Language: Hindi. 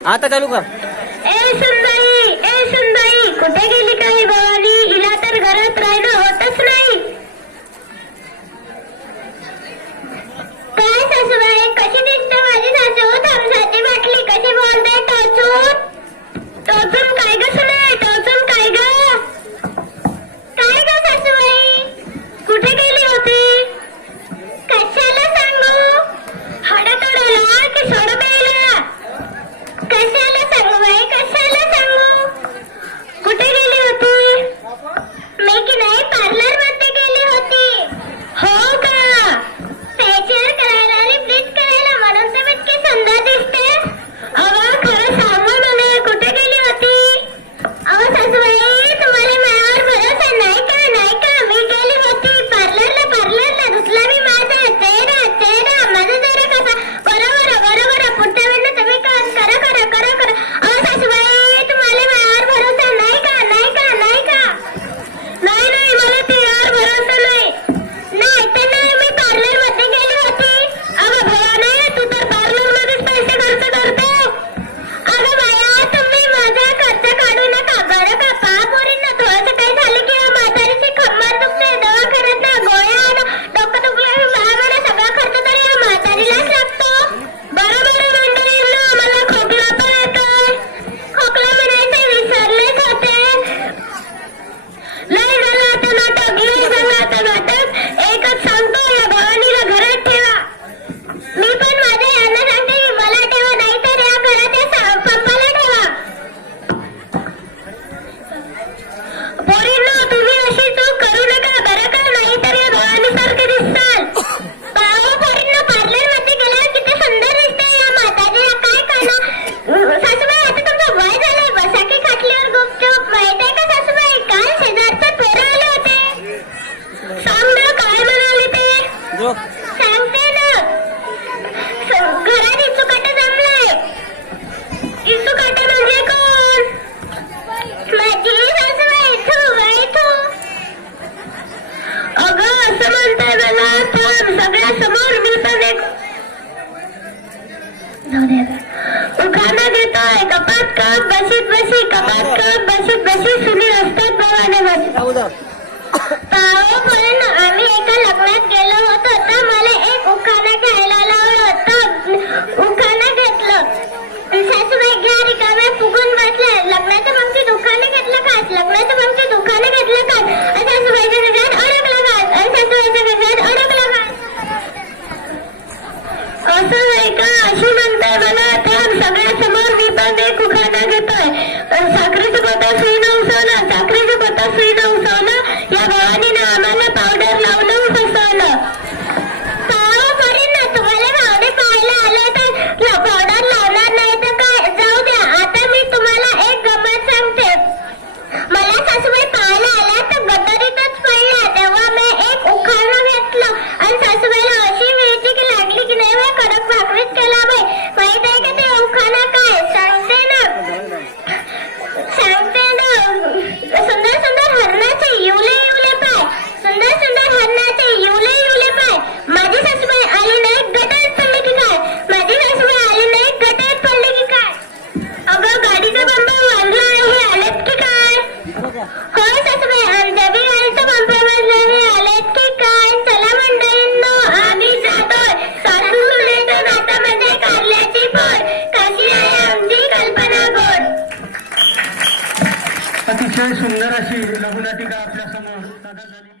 आता चालू कर. ए सुनबाई ए सुनबाई कुठे गेली काही बवाली हिला तर घरात राहिलं दौड़ेगा वो है कपात का बसित बसी कपात का बसित बसी सुनी रस्त्यात बवाने बस पाहो म्हणून आम्ही एका लग्नात गेलो होतो तो तर मला एक उखाणा अतिशय सुंदर अशी लघुनाटिका आपल्यासमोर सादर झाली